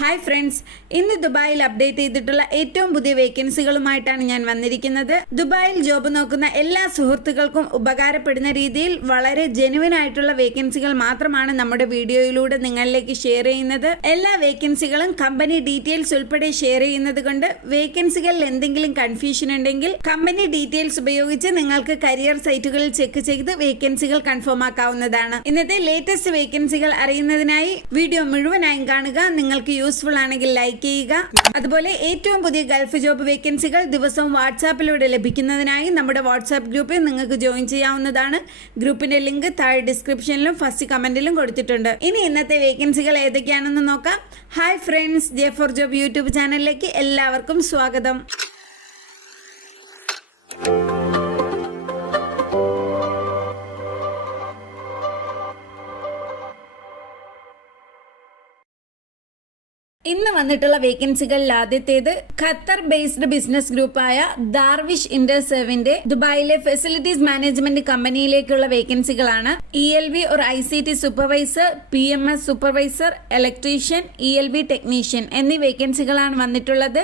Hi friends, ഇന്ന് ദുബായിൽ update ചെയ്തിട്ടുള്ള ഏറ്റവും പുതിയ വേക്കൻസികളുമായിട്ടാണ് ഞാൻ വന്നിരിക്കുന്നത്. ദുബായിൽ ജോബ് നോക്കുന്ന എല്ലാ സുഹൃത്തുക്കൾക്കും ഉപകാരപ്പെടുന്ന രീതിയിൽ വളരെ ജെനുവിൻ ആയിട്ടുള്ള വേക്കൻസികൾ മാത്രമാണ് നമ്മുടെ വീഡിയോയിലൂടെ നിങ്ങളിലേക്ക് ഷെയർ ചെയ്യുന്നത്. എല്ലാ വേക്കൻസികളും കമ്പനി ഡീറ്റെയിൽസ് ഉൾപ്പെടെ ഷെയർ ചെയ്യുന്നത് കൊണ്ട് വേക്കൻസികളിൽ എന്തെങ്കിലും കൺഫ്യൂഷൻ ഉണ്ടെങ്കിൽ കമ്പനി ഡീറ്റെയിൽസ് ഉപയോഗിച്ച് നിങ്ങൾക്ക് കരിയർ സൈറ്റുകളിൽ ചെക്ക് ചെയ്ത് വേക്കൻസികൾ കൺഫേം ആക്കാവുന്നതാണ്. ഇന്നത്തെ ലേറ്റസ്റ്റ് വേക്കൻസികൾ അറിയുന്നതിനായി വീഡിയോ മുഴുവനായും കാണുക. നിങ്ങൾക്ക് യൂസ്ഫുൾ ആണെങ്കിൽ ലൈക്ക് ചെയ്യുക. അതുപോലെ ഏറ്റവും പുതിയ ഗൾഫ് ജോബ് വേക്കൻസികൾ ദിവസവും വാട്സാപ്പിലൂടെ ലഭിക്കുന്നതിനായി നമ്മുടെ വാട്സാപ്പ് ഗ്രൂപ്പിൽ നിങ്ങൾക്ക് ജോയിൻ ചെയ്യാവുന്നതാണ്. ഗ്രൂപ്പിന്റെ ലിങ്ക് താഴെ ഡിസ്ക്രിപ്ഷനിലും ഫസ്റ്റ് കമന്റിലും കൊടുത്തിട്ടുണ്ട്. ഇനി ഇന്നത്തെ വേക്കൻസികൾ ഏതൊക്കെയാണെന്ന് നോക്കാം. Hi friends, J for job YouTube ചാനലിലേക്ക് എല്ലാവർക്കും സ്വാഗതം. ഇന്ന് വന്നിട്ടുള്ള വേക്കൻസികളിൽ ആദ്യത്തേത് ഖത്തർ ബേസ്ഡ് ബിസിനസ് ഗ്രൂപ്പായ ദാർവിഷ് ഇന്റർസെർവിന്റെ ദുബായിലെ ഫെസിലിറ്റീസ് മാനേജ്മെന്റ് കമ്പനിയിലേക്കുള്ള വേക്കൻസികളാണ്. ELV और ICT supervisor, PMS supervisor, electrician, ELV technician എന്നീ വേക്കൻസികളാണ് വന്നിട്ടുള്ളത്.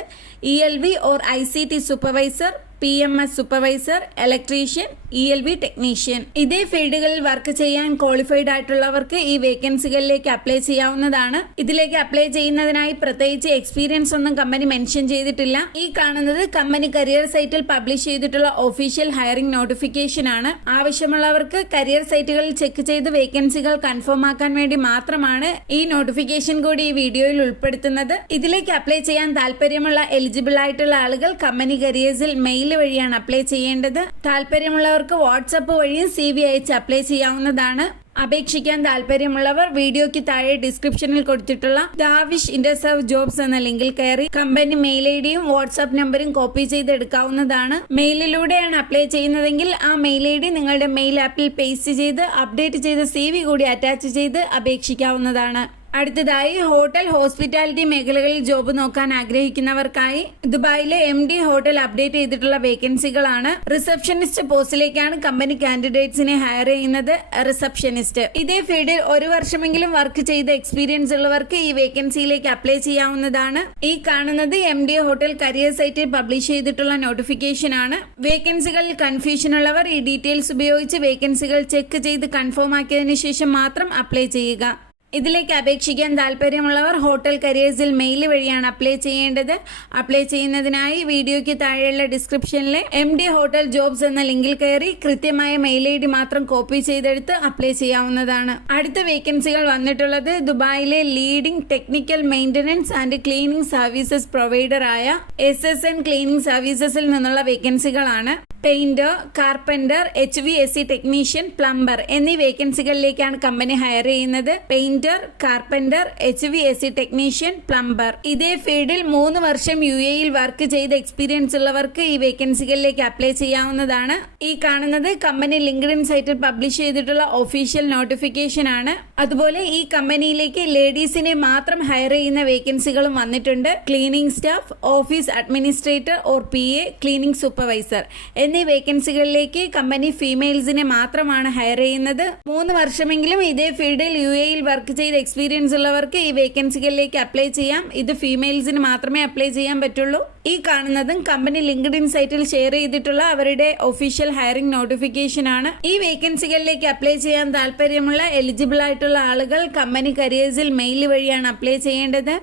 ELV और ICT supervisor, PMS supervisor, electrician, ELV technician. ഇതേ ഫീൽഡുകളിൽ വർക്ക് ചെയ്യാൻ ക്വാളിഫൈഡ് ആയിട്ടുള്ളവർക്ക് ഈ വേക്കൻസികളിലേക്ക് അപ്ലൈ ചെയ്യാവുന്നതാണ്. ഇതിലേക്ക് അപ്ലൈ ചെയ്യുന്നതിനായി പ്രത്യേകിച്ച് എക്സ്പീരിയൻസ് ഒന്നും കമ്പനി മെൻഷൻ ചെയ്തിട്ടില്ല. ഈ കാണുന്നത് കമ്പനി കരിയർ സൈറ്റിൽ പബ്ലിഷ് ചെയ്തിട്ടുള്ള ഒഫീഷ്യൽ ഹയറിംഗ് നോട്ടിഫിക്കേഷൻ ആണ്. ആവശ്യമുള്ളവർക്ക് കരിയർ സൈറ്റുകളിൽ ചെക്ക് ചെയ്ത് വേക്കൻസികൾ കൺഫേം ആക്കാൻ വേണ്ടി മാത്രമാണ് ഈ നോട്ടിഫിക്കേഷൻ കൂടി ഈ വീഡിയോയിൽ ഉൾപ്പെടുത്തുന്നത്. ഇതിലേക്ക് അപ്ലൈ ചെയ്യാൻ താല്പര്യമുള്ള എലിജിബിൾ ആയിട്ടുള്ള ആളുകൾ കമ്പനി കരിയേഴ്സിൽ മെയിൽ വഴിയാണ് അപ്ലൈ ചെയ്യേണ്ടത്. താല്പര്യമുള്ളവർക്ക് വാട്സാപ്പ് വഴിയും CV അയച്ച് അപ്ലൈ ചെയ്യാവുന്നതാണ്. അപേക്ഷിക്കാൻ താല്പര്യമുള്ളവർ വീഡിയോയ്ക്ക് താഴെ ഡിസ്ക്രിപ്ഷനിൽ കൊടുത്തിട്ടുള്ള ദാർവിഷ് ഇന്റർസർവ് ജോബ്സ് എന്ന ലിങ്കിൽ കയറി കമ്പനി മെയിൽ ID-യും വാട്സാപ്പ് നമ്പറും കോപ്പി ചെയ്ത് എടുക്കാവുന്നതാണ്. മെയിലിലൂടെയാണ് അപ്ലൈ ചെയ്യുന്നതെങ്കിൽ ആ മെയിൽ ID നിങ്ങളുടെ മെയിൽ ആപ്പിൽ പേസ്റ്റ് ചെയ്ത് അപ്ഡേറ്റ് ചെയ്ത CV കൂടി അറ്റാച്ച് ചെയ്ത് അപേക്ഷിക്കാവുന്നതാണ്. അടുത്തതായി ഹോട്ടൽ ഹോസ്പിറ്റാലിറ്റി മേഖലകളിൽ ജോബ് നോക്കാൻ ആഗ്രഹിക്കുന്നവർക്കായി ദുബായിലെ MD ഹോട്ടൽ അപ്ഡേറ്റ് ചെയ്തിട്ടുള്ള വേക്കൻസികളാണ്. റിസപ്ഷനിസ്റ്റ് പോസ്റ്റിലേക്കാണ് കമ്പനി കാൻഡിഡേറ്റ്സിനെ ഹയർ ചെയ്യുന്നത്. റിസപ്ഷനിസ്റ്റ് ഇതേ ഫീൽഡിൽ 1 വർഷമെങ്കിലും വർക്ക് ചെയ്ത എക്സ്പീരിയൻസ് ഉള്ളവർക്ക് ഈ വേക്കൻസിയിലേക്ക് അപ്ലൈ ചെയ്യാവുന്നതാണ്. ഈ കാണുന്നത് MD ഹോട്ടൽ കരിയർ സൈറ്റിൽ പബ്ലിഷ് ചെയ്തിട്ടുള്ള നോട്ടിഫിക്കേഷൻ ആണ്. വേക്കൻസികളിൽ കൺഫ്യൂഷൻ ഉള്ളവർ ഈ ഡീറ്റെയിൽസ് ഉപയോഗിച്ച് വേക്കൻസികൾ ചെക്ക് ചെയ്ത് കൺഫേം ആക്കിയതിനു ശേഷം മാത്രം അപ്ലൈ ചെയ്യുക. ഇതിലേക്ക് അപേക്ഷിക്കാൻ താല്പര്യമുള്ളവർ ഹോട്ടൽ കരിയേഴ്സിൽ മെയിൽ വഴിയാണ് അപ്ലൈ ചെയ്യേണ്ടത്. അപ്ലൈ ചെയ്യുന്നതിനായി വീഡിയോയ്ക്ക് താഴെയുള്ള ഡിസ്ക്രിപ്ഷനിലെ MD ഹോട്ടൽ ജോബ്സ് എന്ന ലിങ്കിൽ കയറി കൃത്യമായ മെയിൽ ID മാത്രം കോപ്പി ചെയ്തെടുത്ത് അപ്ലൈ ചെയ്യാവുന്നതാണ്. അടുത്ത വേക്കൻസികൾ വന്നിട്ടുള്ളത് ദുബായിലെ leading technical maintenance and cleaning services provider ആയ SSN ക്ലീനിംഗ് സർവീസസിൽ നിന്നുള്ള വേക്കൻസികളാണ്. Painter, carpenter, HVAC technician, plumber എന്നീ വേക്കൻസികളിലേക്കാണ് കമ്പനി ഹയർ ചെയ്യുന്നത്. Painter, carpenter, HVAC technician, plumber. ഇതേ ഫീൽഡിൽ 3 വർഷം UAE-യിൽ വർക്ക് ചെയ്ത എക്സ്പീരിയൻസ് ഉള്ളവർക്ക് ഈ വേക്കൻസികളിലേക്ക് അപ്ലൈ ചെയ്യാവുന്നതാണ്. ഈ കാണുന്നത് കമ്പനി ലിങ്ക്ഡ്ഇൻ സൈറ്റിൽ പബ്ലിഷ് ചെയ്തിട്ടുള്ള ഒഫീഷ്യൽ നോട്ടിഫിക്കേഷൻ ആണ്. അതുപോലെ ഈ കമ്പനിയിലേക്ക് ലേഡീസിനെ മാത്രം ഹയർ ചെയ്യുന്ന വേക്കൻസികളും വന്നിട്ടുണ്ട്. Cleaning staff, office administrator or PA, cleaning supervisor എന്നീ വേക്കൻസികളിലേക്ക് കമ്പനി ഫീമെയിൽസിനെ മാത്രമാണ് ഹയർ ചെയ്യുന്നത്. 3 വർഷമെങ്കിലും ഇതേ ഫീൽഡിൽ UAE-യിൽ വർക്ക് ചെയ്ത എക്സ്പീരിയൻസ് ഉള്ളവർക്ക് ഈ വേക്കൻസികളിലേക്ക് അപ്ലൈ ചെയ്യാം. ഇത് ഫീമെയിൽസിന് മാത്രമേ അപ്ലൈ ചെയ്യാൻ പറ്റുള്ളൂ. ഈ കാണുന്നതും കമ്പനി ലിങ്ക്ഡ്ഇൻ സൈറ്റിൽ ഷെയർ ചെയ്തിട്ടുള്ള അവരുടെ ഒഫീഷ്യൽ ഹയറിംഗ് നോട്ടിഫിക്കേഷൻ ആണ്. ഈ വേക്കൻസികളിലേക്ക് അപ്ലൈ ചെയ്യാൻ താല്പര്യമുള്ള എലിജിബിൾ ആയിട്ടുള്ള ആളുകൾ കമ്പനി കരിയേഴ്സിൽ മെയിൽ വഴിയാണ് അപ്ലൈ ചെയ്യേണ്ടത്.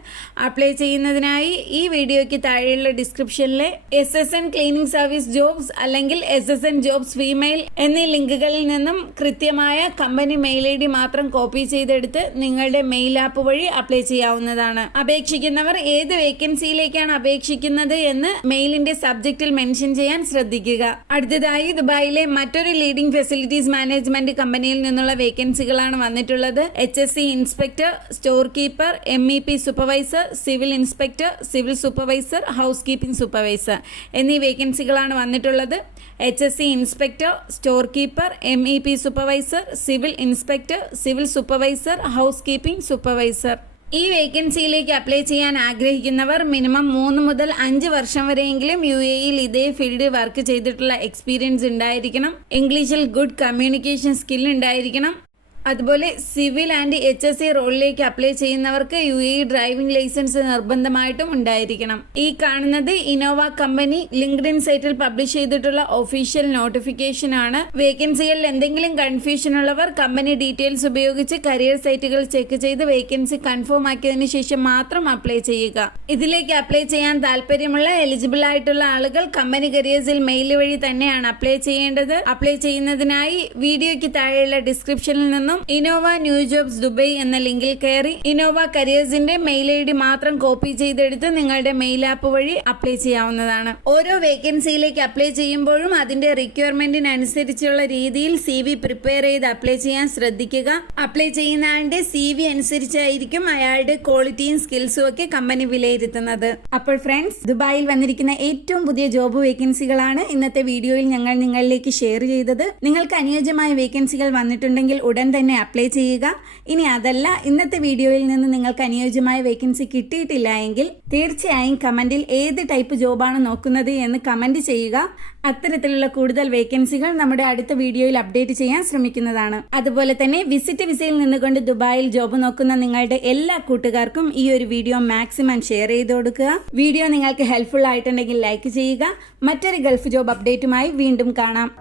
അപ്ലൈ ചെയ്യുന്നതിനായി ഈ വീഡിയോയ്ക്ക് താഴെയുള്ള ഡിസ്ക്രിപ്ഷനിലെ SSN ക്ലീനിംഗ് സർവീസ് ജോബ്സ് അല്ലെങ്കിൽ SSN ജോബ്സ് ഫീമെയിൽ എന്നീ ലിങ്കുകളിൽ നിന്നും കൃത്യമായ കമ്പനി മെയിൽ ID മാത്രം കോപ്പി ചെയ്തെടുത്ത് നിങ്ങളുടെ മെയിൽ ആപ്പ് വഴി അപ്ലൈ ചെയ്യാവുന്നതാണ്. അപേക്ഷിക്കുന്നവർ ഏത് വേക്കൻസിയിലേക്കാണ് അപേക്ഷിക്കുന്നത് എന്ന് മെയിലിന്റെ സബ്ജക്റ്റിൽ മെൻഷൻ ചെയ്യാൻ ശ്രദ്ധിക്കുക. അടുത്തതായി ദുബായിലെ മറ്റൊരു ലീഡിംഗ് ഫെസിലിറ്റീസ് മാനേജ്മെന്റ് കമ്പനിയിൽ നിന്നുള്ള വേക്കൻസികളാണ് വന്നിട്ടുള്ളത്. HSC inspector, store keeper, MEP supervisor, civil inspector, civil supervisor, house keeping supervisor എന്നീ വേക്കൻസികളാണ് വന്നിട്ടുള്ളത്. HSC inspector, store keeper, MEP supervisor, civil inspector, civil supervisor, house keeping supervisor. ഈ വേക്കൻസിയിലേക്ക് അപ്ലൈ ചെയ്യാൻ ആഗ്രഹിക്കുന്നവർ മിനിമം 3 മുതൽ 5 വർഷം വരെയെങ്കിലും UAE-യിൽ ഇതേ ഫീൽഡിൽ വർക്ക് ചെയ്തിട്ടുള്ള എക്സ്പീരിയൻസ് ഉണ്ടായിരിക്കണം. ഇംഗ്ലീഷിൽ ഗുഡ് കമ്മ്യൂണിക്കേഷൻ സ്കിൽ ഉണ്ടായിരിക്കണം. അതുപോലെ സിവിൽ ആൻഡ് HSC റോളിലേക്ക് അപ്ലൈ ചെയ്യുന്നവർക്ക് UAE ഡ്രൈവിംഗ് ലൈസൻസ് നിർബന്ധമായിട്ടും ഉണ്ടായിരിക്കണം. ഈ കാണുന്നത് ഇനോവ കമ്പനി ലിങ്ക്ഡിൻ സൈറ്റിൽ പബ്ലിഷ് ചെയ്തിട്ടുള്ള ഒഫീഷ്യൽ നോട്ടിഫിക്കേഷൻ ആണ്. വേക്കൻസികളിൽ എന്തെങ്കിലും കൺഫ്യൂഷൻ ഉള്ളവർ കമ്പനി ഡീറ്റെയിൽസ് ഉപയോഗിച്ച് കരിയർ സൈറ്റുകൾ ചെക്ക് ചെയ്ത് വേക്കൻസി കൺഫേം ആക്കിയതിനു ശേഷം മാത്രം അപ്ലൈ ചെയ്യുക. ഇതിലേക്ക് അപ്ലൈ ചെയ്യാൻ താല്പര്യമുള്ള എലിജിബിൾ ആയിട്ടുള്ള ആളുകൾ കമ്പനി കരിയേഴ്സിൽ മെയിൽ വഴി തന്നെയാണ് അപ്ലൈ ചെയ്യേണ്ടത്. അപ്ലൈ ചെയ്യുന്നതിനായി വീഡിയോയ്ക്ക് താഴെയുള്ള ഡിസ്ക്രിപ്ഷനിൽ നിന്നും ഇനോവ ന്യൂ ജോബ്സ് ദുബായ് എന്ന ലിങ്കിൽ കയറി ഇനോവ കരിയേഴ്സിന്റെ മെയിൽ ID മാത്രം കോപ്പി ചെയ്തെടുത്ത് നിങ്ങളുടെ മെയിൽ ആപ്പ് വഴി അപ്ലൈ ചെയ്യാവുന്നതാണ്. ഓരോ വേക്കൻസിയിലേക്ക് അപ്ലൈ ചെയ്യുമ്പോഴും അതിന്റെ റിക്വയർമെന്റിനനുസരിച്ചുള്ള രീതിയിൽ CV പ്രിപ്പയർ ചെയ്ത് അപ്ലൈ ചെയ്യാൻ ശ്രദ്ധിക്കുക. അപ്ലൈ ചെയ്യുന്ന ആളുടെ CV അനുസരിച്ചായിരിക്കും അയാളുടെ ക്വാളിറ്റിയും സ്കിൽസും ഒക്കെ കമ്പനി വിലയിരുത്തുന്നത്. അപ്പോൾ ഫ്രണ്ട്സ്, ദുബായിൽ വന്നിരിക്കുന്ന ഏറ്റവും പുതിയ ജോബ് വേക്കൻസികളാണ് ഇന്നത്തെ വീഡിയോയിൽ ഞങ്ങൾ നിങ്ങളിലേക്ക് ഷെയർ ചെയ്തത്. നിങ്ങൾക്ക് അനുയോജ്യമായ വേക്കൻസികൾ വന്നിട്ടുണ്ടെങ്കിൽ ഉടൻ തന്നെ അപ്ലൈ ചെയ്യുക. ഇനി അതല്ല, ഇന്നത്തെ വീഡിയോയിൽ നിന്ന് നിങ്ങൾക്ക് അനുയോജ്യമായ വേക്കൻസി കിട്ടിയിട്ടില്ല എങ്കിൽ തീർച്ചയായും കമന്റിൽ ഏത് ടൈപ്പ് ജോബാണ് നോക്കുന്നത് എന്ന് കമന്റ് ചെയ്യുക. അത്തരത്തിലുള്ള കൂടുതൽ വേക്കൻസികൾ നമ്മുടെ അടുത്ത വീഡിയോയിൽ അപ്ഡേറ്റ് ചെയ്യാൻ ശ്രമിക്കുന്നതാണ്. അതുപോലെ തന്നെ വിസിറ്റ് വിസയിൽ നിന്നുകൊണ്ട് ദുബായിൽ ജോബ് നോക്കുന്ന നിങ്ങളുടെ എല്ലാ കൂട്ടുകാർക്കും ഈ ഒരു വീഡിയോ മാക്സിമം ഷെയർ ചെയ്ത് കൊടുക്കുക. വീഡിയോ നിങ്ങൾക്ക് ഹെൽപ്ഫുൾ ആയിട്ടുണ്ടെങ്കിൽ ലൈക്ക് ചെയ്യുക. മറ്റൊരു ഗൾഫ് ജോബ് അപ്ഡേറ്റുമായി വീണ്ടും കാണാം.